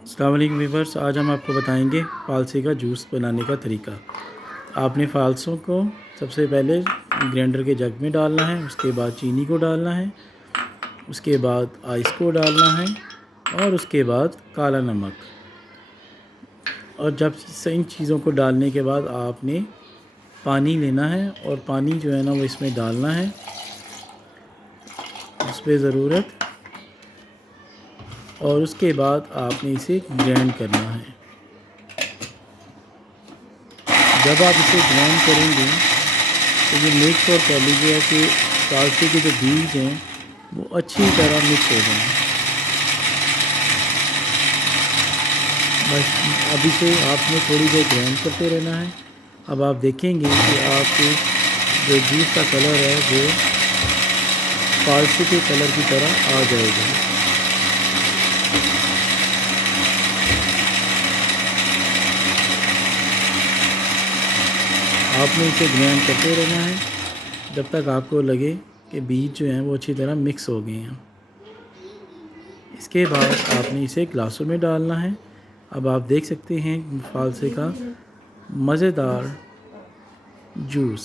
अस्सलाम वालेकुम व्यूअर्स, आज हम आपको बताएंगे फ़ालसे का जूस बनाने का तरीका। आपने फ़ालसों को सबसे पहले ग्राइंडर के जग में डालना है, उसके बाद चीनी को डालना है, उसके बाद आइस को डालना है और उसके बाद काला नमक। और जब इन चीज़ों को डालने के बाद आपने पानी लेना है और पानी जो है ना वो इसमें डालना है उस पर ज़रूरत, और उसके बाद आपने इसे ग्राइंड करना है। जब आप इसे ग्राइंड करेंगे तो ये मेक श्योर कर लीजिए कि फ़ालसे के जो बीज हैं वो अच्छी तरह मिक्स हो जाएं। बस अब इसे आपने थोड़ी देर ग्राइंड करते रहना है। अब आप देखेंगे कि आपके जो जूस का कलर है वो फ़ालसे के कलर की तरह आ जाएगा। आपने इसे ग्राइंड करते रहना है जब तक आपको लगे कि बीज जो हैं वो अच्छी तरह मिक्स हो गए हैं। इसके बाद आपने इसे ग्लासों में डालना है। अब आप देख सकते हैं फ़ालसे का मज़ेदार जूस।